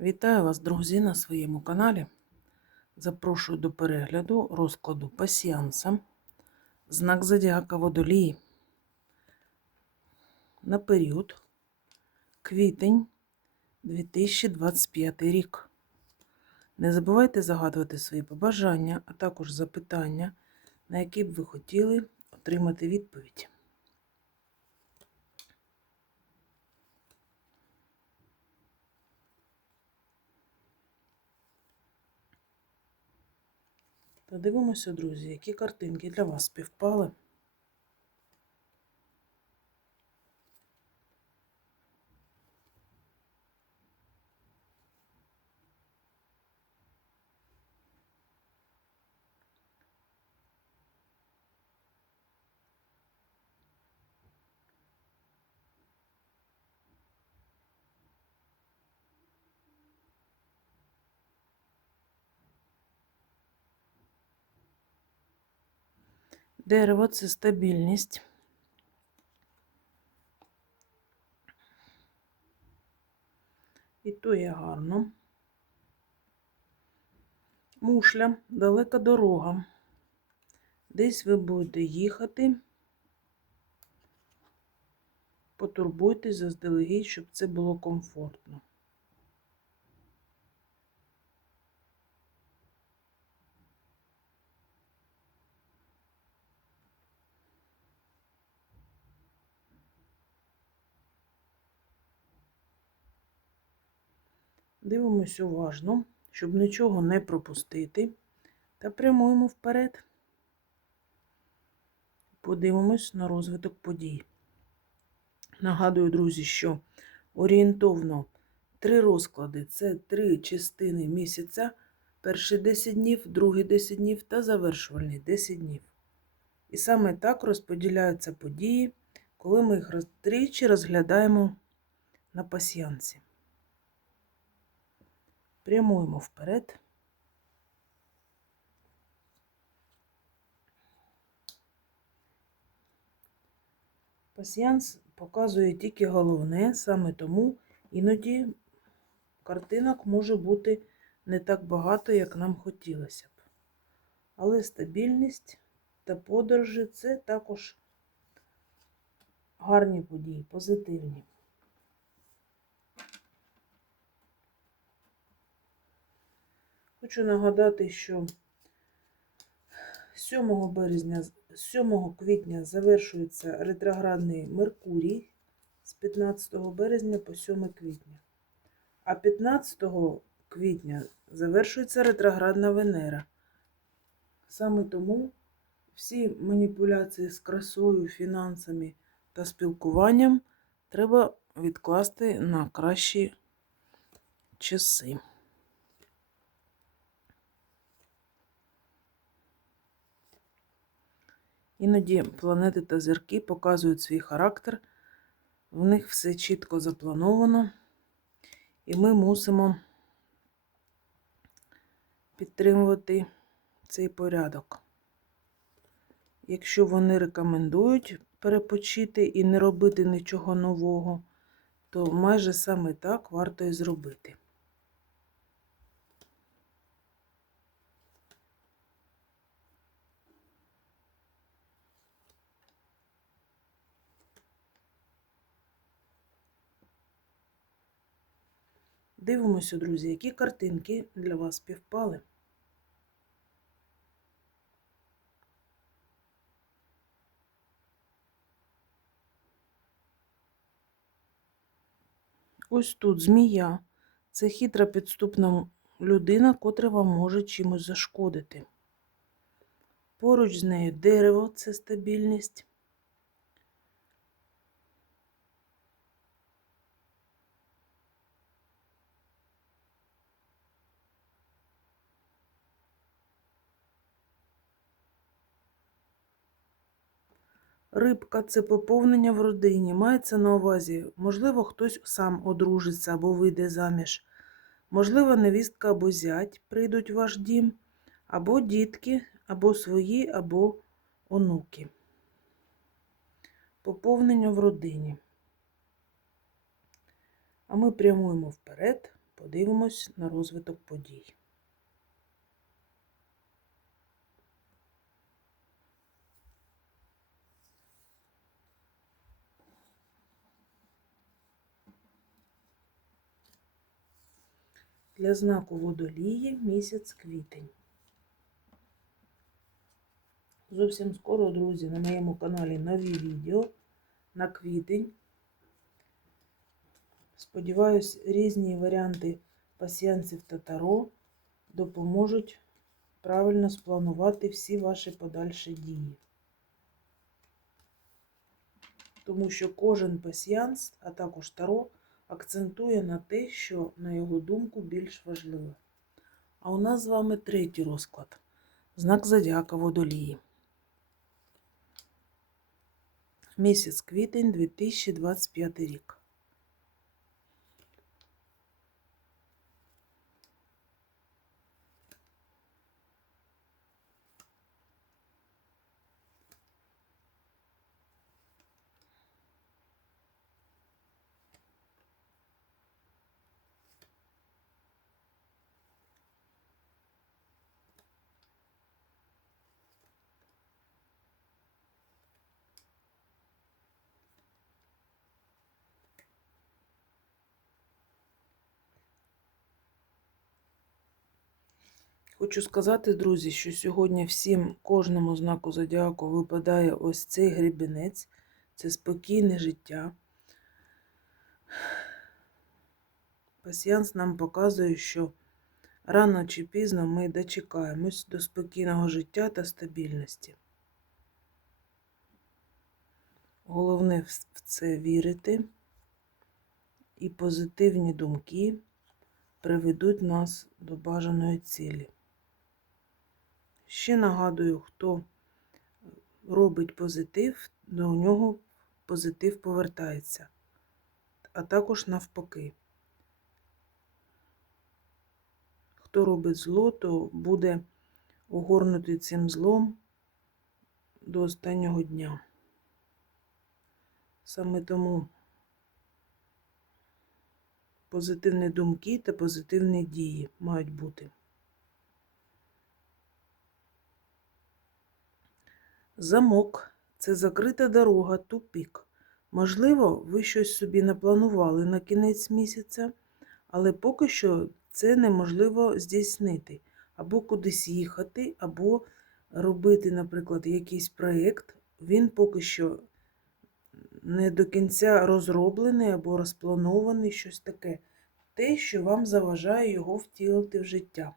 Вітаю вас, друзі, на своєму каналі. Запрошую до перегляду розкладу пасіанса. Знак Зодіака Водолії. На період квітень 2025 рік. Не забувайте загадувати свої побажання, а також запитання, на які б ви хотіли отримати відповідь. Подивимося, друзі, які картинки для вас співпали. Дерево це стабільність. І то є гарно. Мушля, далека дорога. Десь ви будете їхати. Потурбуйтесь заздалегідь, щоб це було комфортно. Дивимось уважно, щоб нічого не пропустити, та прямуємо вперед. Подивимось на розвиток подій. Нагадую, друзі, що орієнтовно три розклади це три частини місяця. Перші 10 днів, другі 10 днів та завершувальні 10 днів. І саме так розподіляються події, коли ми їх тричі розглядаємо на пасіянці. Прямуємо вперед. Пасіянс показує тільки головне, саме тому іноді картинок може бути не так багато, як нам хотілося б. Але стабільність та подорожі це також гарні події, позитивні. Хочу нагадати, що 7 березня, 7 квітня завершується ретроградний Меркурій з 15 березня по 7 квітня. А 15 квітня завершується ретроградна Венера. Саме тому всі маніпуляції з красою, фінансами та спілкуванням треба відкласти на кращі часи. Іноді планети та зірки показують свій характер, в них все чітко заплановано, і ми мусимо підтримувати цей порядок. Якщо вони рекомендують перепочити і не робити нічого нового, то майже саме так варто і зробити. Дивимося, друзі, які картинки для вас співпали. Ось тут змія. Це хитра підступна людина, котра вам може чимось зашкодити. Поруч з нею дерево це стабільність. Рибка це поповнення в родині. Мається на увазі, можливо, хтось сам одружиться або вийде заміж. Можливо, невістка або зять прийдуть в ваш дім, або дітки, або свої, або онуки. Поповнення в родині. А ми прямуємо вперед, Подивимось на розвиток подій. Для знаку водолії місяць квітень. Зовсім скоро, друзі, на моєму каналі нові відео на квітень. Сподіваюсь, різні варіанти пасіянців та таро допоможуть правильно спланувати всі ваші подальші дії. Тому що кожен пасіянс, а також таро, акцентує на те, що, на його думку, більш важливе. А у нас з вами третій розклад. Знак Зодіака Водолії. Місяць квітень 2025 рік. Хочу сказати, друзі, що сьогодні всім кожному знаку зодіаку випадає ось цей грібінець. Це спокійне життя. Пасіянс нам показує, що рано чи пізно ми дочекаємось до спокійного життя та стабільності. Головне в це вірити, і позитивні думки приведуть нас до бажаної цілі. Ще нагадую, хто робить позитив, до нього позитив повертається, а також навпаки. Хто робить зло, то буде огорнутий цим злом до останнього дня. Саме тому позитивні думки та позитивні дії мають бути. Замок це закрита дорога, тупік. Можливо, ви щось собі напланували на кінець місяця, але поки що це неможливо здійснити. Або кудись їхати, або робити, наприклад, якийсь проєкт. Він поки що не до кінця розроблений або розпланований, щось таке. Те, що вам заважає його втілити в життя.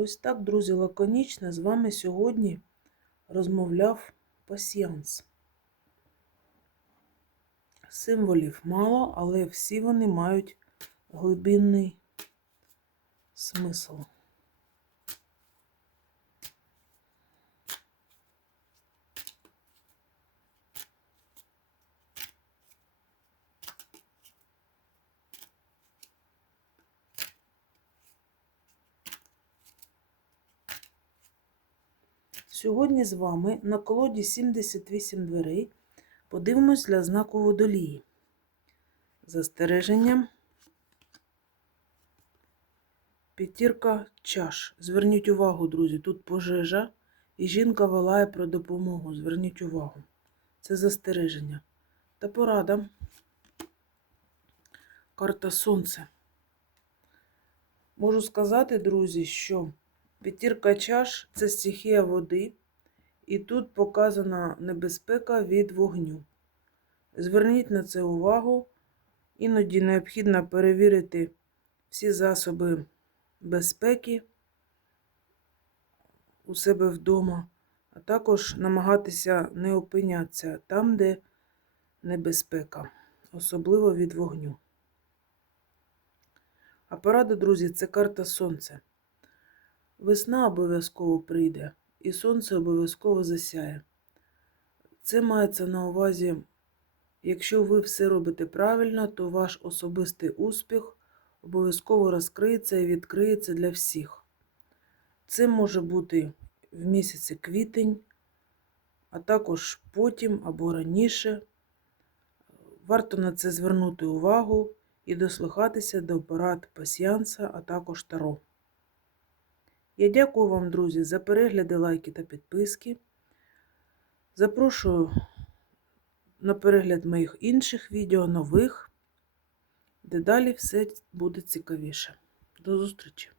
Ось так, друзі, лаконічно з вами сьогодні розмовляв пасіянс. Символів мало, але всі вони мають глибинний смисл. Сьогодні з вами на колоді 78 дверей подивимось для знаку водолії. Застереження. П'ятірка чаш. Зверніть увагу, друзі, тут пожежа, і жінка волає про допомогу. Зверніть увагу. Це застереження. Та порада. Карта Сонце. Можу сказати, друзі, що П'ятірка чаш це стихія води, і тут показана небезпека від вогню. Зверніть на це увагу, іноді необхідно перевірити всі засоби безпеки у себе вдома, а також намагатися не опинятися там, де небезпека, особливо від вогню. А порада, друзі, це карта Сонця. Весна обов'язково прийде, і сонце обов'язково засяє. Це мається на увазі Якщо ви все робите правильно, то ваш особистий успіх обов'язково розкриється і відкриється для всіх. Це може бути в місяці квітень, а також потім або раніше. Варто на це звернути увагу і дослухатися до порад пасіянса, а також таро. Я дякую вам, друзі, за перегляди, лайки та підписки. Запрошую на перегляд моїх інших відео, нових, де далі все буде цікавіше. До зустрічі!